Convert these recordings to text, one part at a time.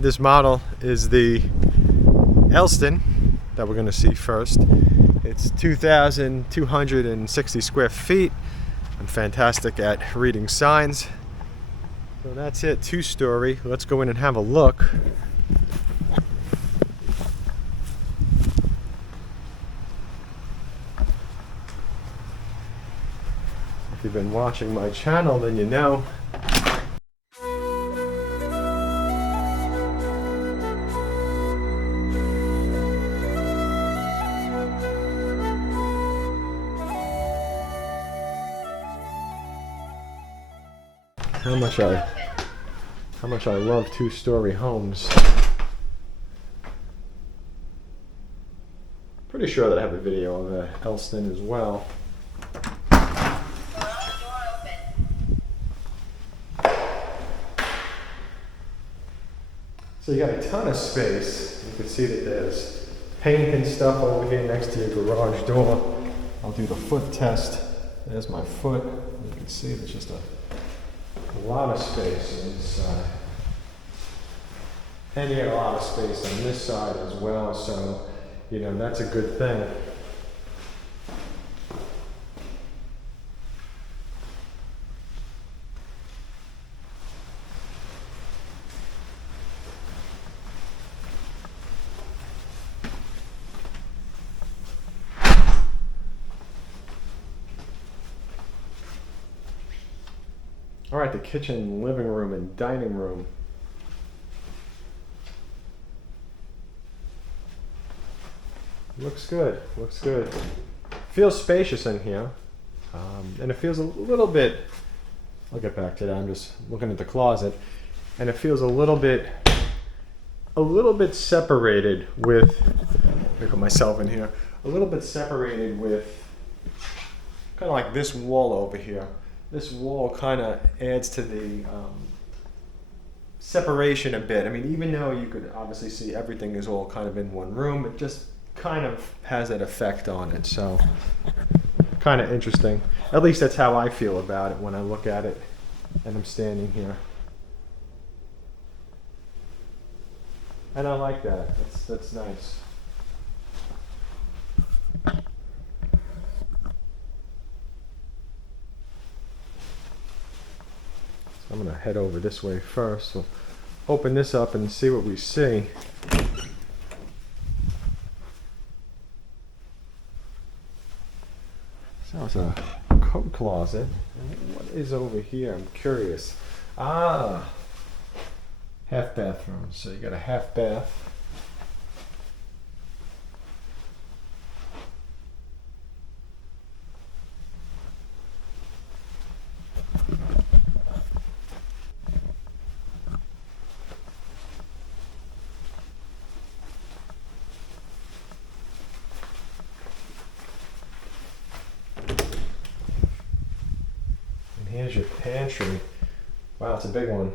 This model is the Elston that we're going to see first. It's 2,260 square feet. I'm fantastic at reading signs. So that's it, 2-story. Let's go in and have a look. If you've been watching my channel, then you know. How much I love 2-story homes. Pretty sure that I have a video of Elston as well. So you got a ton of space. You can see that there's paint and stuff over here next to your garage door. I'll do the foot test. There's my foot. You can see there's just a lot of space on this side. And you got a lot of space on this side as well, so, you know, that's a good thing. All right, the kitchen, living room, and dining room. Looks good, looks good. Feels spacious in here. And it feels a little bit, I'll get back to that, I'm just looking at the closet. And it feels a little bit separated with, let me put myself in here, a little bit separated with kind of like this wall over here. This wall kind of adds to the separation a bit. I mean, even though you could obviously see everything is all kind of in one room, it just kind of has that effect on it. So, kind of interesting. At least that's how I feel about it when I look at it and I'm standing here. And I like that. That's nice. I'm going to head over this way first. We'll open this up and see what we see. So it's a coat closet. What is over here? I'm curious. Ah, half bathroom. So you got a half bath. Here's your pantry. Wow, it's a big one.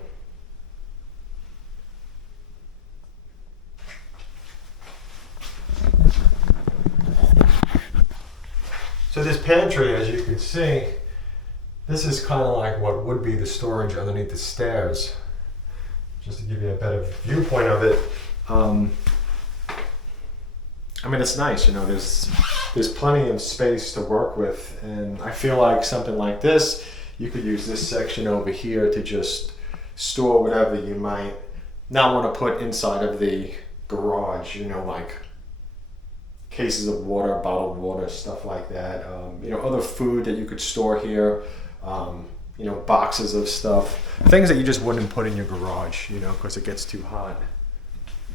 So this pantry, as you can see, this is kind of like what would be the storage underneath the stairs. Just to give you a better viewpoint of it. I mean, it's nice, you know, there's plenty of space to work with, and I feel like something like this, you could use this section over here to just store whatever you might not want to put inside of the garage, you know, like cases of water, bottled water, stuff like that. You know, other food that you could store here, you know, boxes of stuff, things that you just wouldn't put in your garage, you know, because it gets too hot.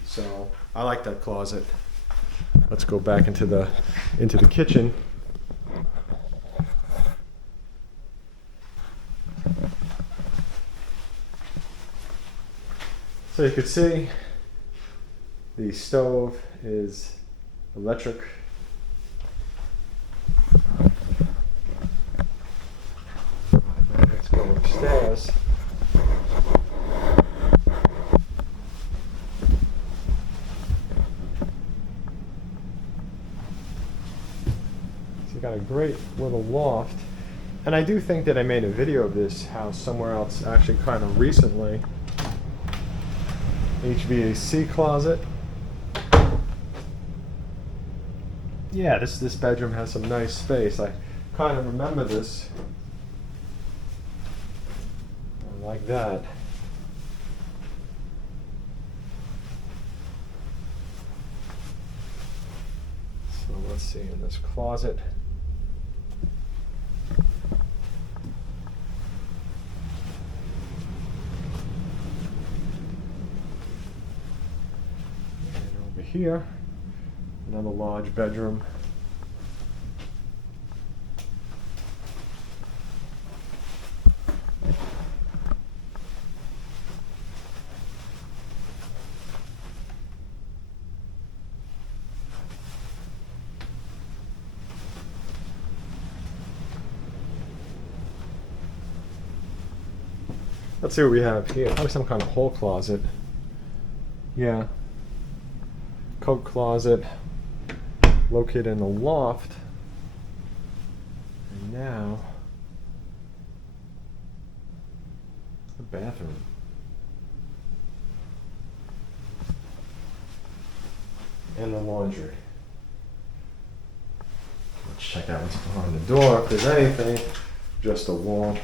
So I like that closet. Let's go back into the kitchen. So you can see the stove is electric. Let's go upstairs. So you got a great little loft. And I do think that I made a video of this house somewhere else actually kind of recently. HVAC closet. Yeah, this bedroom has some nice space. I kind of remember this. I like that. So let's see in this closet. And over here, another large bedroom. Let's see what we have here. Probably some kind of hall closet. Yeah. Coat closet located in the loft. And now the bathroom. And the laundry. Let's check out what's behind the door. If there's anything, just a wall.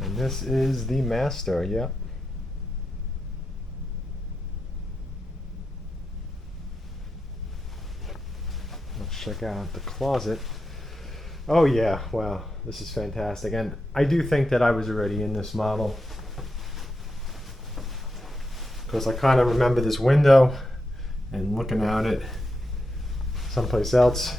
And this is the master, yep. Let's check out the closet. Oh yeah, wow, this is fantastic. And I do think that I was already in this model, because I kind of remember this window and looking out at someplace else.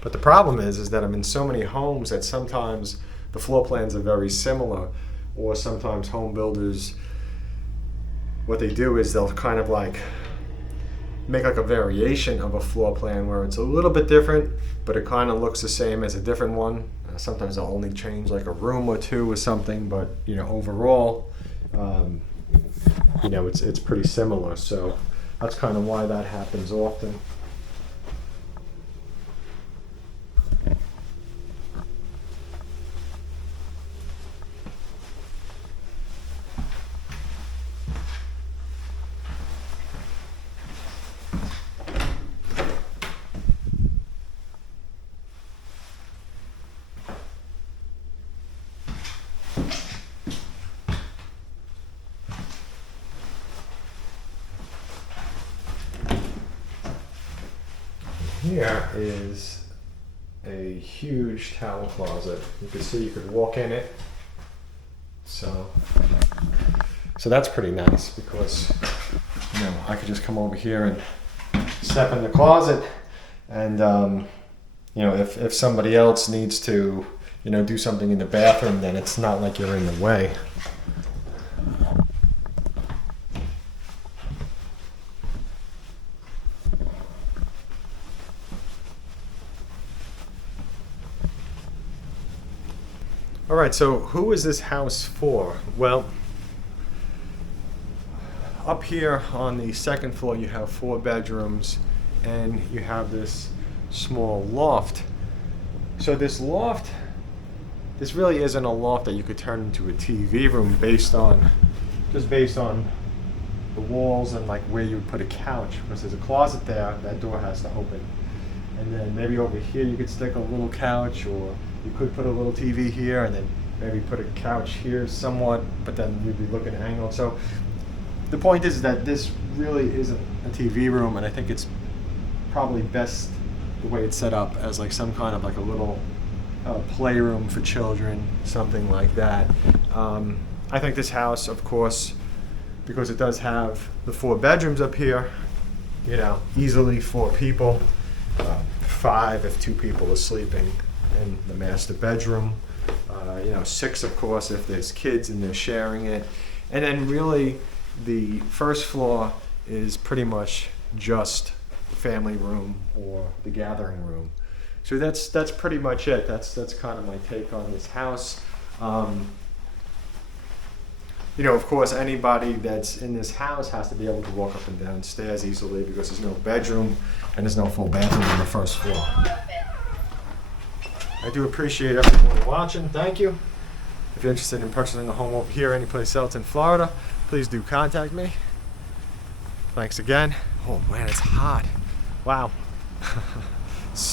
But the problem is that I'm in so many homes that sometimes the floor plans are very similar, or sometimes home builders, what they do is they'll kind of like make like a variation of a floor plan where it's a little bit different, but it kind of looks the same as a different one. Sometimes they'll only change like a room or two or something, but you know, overall, you know, it's pretty similar. So that's kind of why that happens often. Here is a huge towel closet. You can see you could walk in it. So that's pretty nice, because you know, I could just come over here and step in the closet, and you know, if somebody else needs to, you know, do something in the bathroom, then it's not like you're in the way. All right, so who is this house for? Well, up here on the second floor, you have 4 bedrooms, and you have this small loft. So this loft, this really isn't a loft that you could turn into a TV room based on the walls and like where you would put a couch, because there's a closet there, that door has to open. And then maybe over here you could stick a little couch, or you could put a little TV here, and then maybe put a couch here somewhat, but then you'd be looking angled. So the point is that this really isn't a TV room, and I think it's probably best the way it's set up as like some kind of like a little playroom for children, something like that. I think this house, of course, because it does have the 4 bedrooms up here, you know, easily 4 people, 5 if 2 people are sleeping in the master bedroom. You know, 6 of course if there's kids and they're sharing it. And then really the first floor is pretty much just the family room or the gathering room. So that's pretty much it. That's kind of my take on this house. You know, of course, anybody that's in this house has to be able to walk up and down stairs easily because there's no bedroom and there's no full bathroom on the first floor. I do appreciate everyone watching. Thank you. If you're interested in purchasing a home over here or anyplace else in Florida, please do contact me. Thanks again. Oh man, it's hot. Wow.